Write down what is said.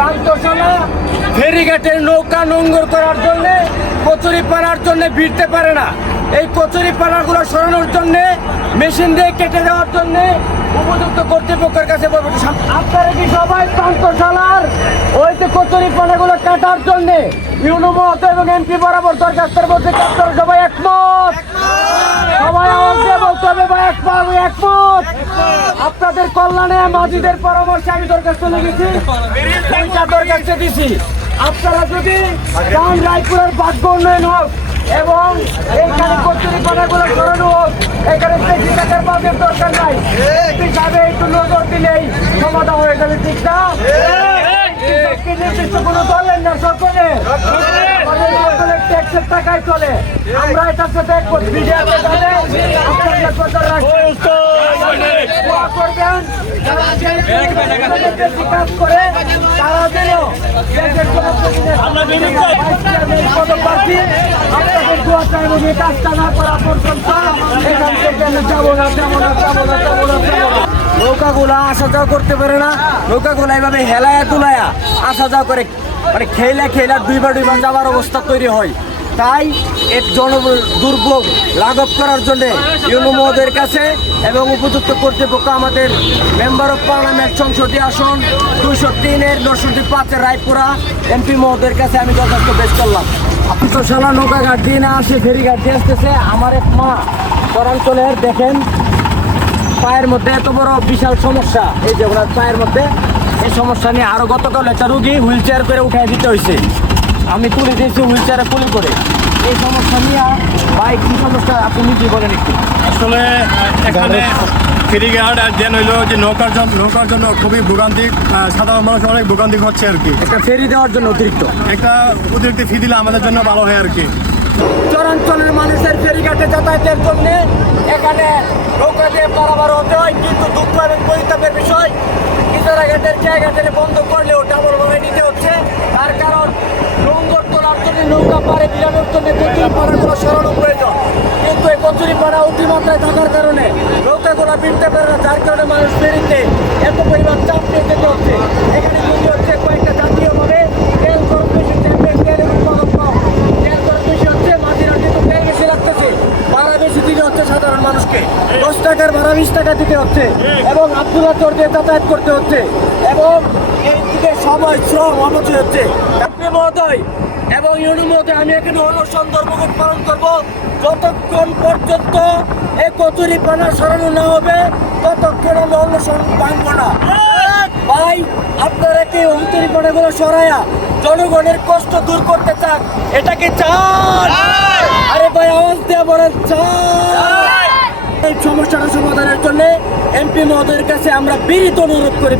প্রান্তশালা ফেরিঘাটের নৌকা নোঙ্গর করার জন্য কচুরিপানার জন্য ভিড়তে পারে না। এই কচুরিপানাগুলো সরানোর জন্য মেশিন দিয়ে কেটে দেওয়ার জন্য উপযুক্ত কর্তৃপক্ষের কাছে বলবো, আপনারা কি সবাই প্রান্তশালার ওই যে কচুরিপানাগুলো কাটার জন্য ইউনুমত এবং এমপি বরাবর দরখাস্তের মধ্যে আপনারা সবাই একমত? সবাই আওয়াজ দিয়ে বলতে হবে ভাই একমত। আপনাদের কল্যাণে মাঝিদের পরামর্শে আমি দরখাস্ত লিখেছি, দরখাস্ত দিছি। আপনারা যদি চান রায়পুরের ভাগ্য উন্নয়ন হোক এবং এইখানে কচুরিপানাগুলো সরানো হোক, এখানে বেশি টাকার বাজেট দরকার নাই, হিসাবে একটু নজর দিলেই সমাধান হয়ে যাবে, ঠিক না? নির্দিষ্ট কোনো দলের না, সকলে ট্যাক্সের টাকায় চলে। আমরা এটার সাথে কাজ করে তারা যেন আপনাদের দোয়া চাইব যে কাজটা না করা পর্যন্ত এখান থেকে যাবো না। নৌকাগুলা আসা যাওয়া করতে পারে না, নৌকাগুলা এইভাবে হেলায়া তুলায়া আসা যাওয়া করে, মানে খেলা দুইবার যাওয়ার অবস্থা তৈরি হয়। তাই এক দুর্ভোগ লাঘব করার জন্য ইউনো মহোদয়ের কাছে এবং উপযুক্ত কর্তৃপক্ষ আমাদের মেম্বার অফ পার্লামেন্ট সংসদীয় আসন 203-এর 905-এর রায়পুরা এমপি মহোদয়ের কাছে আমি দরখাস্ত পেশ করলাম। প্রান্তশালা নৌকা ঘাট দিয়ে না আসে, ফেরিঘাট দিয়ে আসতেছে। আমার এক মা চরাঞ্চলের দেখেন পায়ের মধ্যে এত বড় বিশাল সমস্যা, এই যে ওনার পায়ের মধ্যে এই সমস্যা নিয়ে আরো গতকাল একটা রুগী হুইল চেয়ার করে উঠাই দিতে হয়েছে, আমি তুলে দিয়েছি হুইল চেয়ারে পুলি করে। এই সমস্যা নিয়ে ভাই কি সমস্যা আপনি নিজে বলেন একটু। আসলে এখানে ফেরিঘাট আর দেন হইলো যে নৌকার জন্য খুবই ভোগান্তিক, সাধারণ মানুষ অনেক ভোগান্তিক হচ্ছে আর কি। একটা ফেরি দেওয়ার জন্য একটা অতিরিক্ত ফি দিলে আমাদের জন্য ভালো হয় আর কি। চরাঞ্চলের মানুষের ফেরিঘাটে যাতায়াতের জন্য এখানে নৌকা দিয়ে পারাবার হতে হয়, কিন্তু দুঃখ এবং পরিতাপের বিষয় ইজারাঘাটের জায়গাটা বন্ধ করলেও ডাবল ভাবে নিতে হচ্ছে। তার কারণ নোঙ্গর তোলার জন্য নৌকা পারে বিলানোর জন্য কচুরিপানাগুলো সরানো প্রয়োজন, কিন্তু এই কচুরিপানা অতিমাত্রায় থাকার কারণে নৌকাগুলো ফিরতে পারে না, যার কারণে মানুষ ফেরিতে এত পরিমাণ চাপ নিয়ে যেতে হচ্ছে। এখানে যদি হচ্ছে কয়েকটা জাতীয়ভাবে তেল খরচ বেশি, তেলের উৎপাদন কম, তেল খরচ বেশি হচ্ছে, মাঝিরা কিন্তু তেল বেশি লাগতেছে, ভাড়া বেশি দিতে হচ্ছে সাধারণ মানুষকে, 10 টাকার ভাড়া 20 টাকা দিতে হচ্ছে এবং আব্দুল্লাহ চর দিয়ে যাতায়াত করতে হচ্ছে এবং এই দিকে সময় শ্রম অপচয় হচ্ছে। আপনি মহোদয় এবং ইউনু মহোদয়, আমি এখানে অনশন ধর্মঘট পালন করবো যতক্ষণ পর্যন্ত এই কচুরিপানা সরানো না হবে, ততক্ষণ আমি অনশন ভাঙব না। ভাই আপনারা কি কচুরিপানাগুলো সরাইয়া জনগণের কষ্ট দূর করতে চান? এটাকে চান? আরে ভাই আওয়াজ দিয়ে বলেন চান। এই সমস্যাটা সমাধানের জন্য এমপি মহোদয়ের কাছে আমরা বিনীত অনুরোধ করি।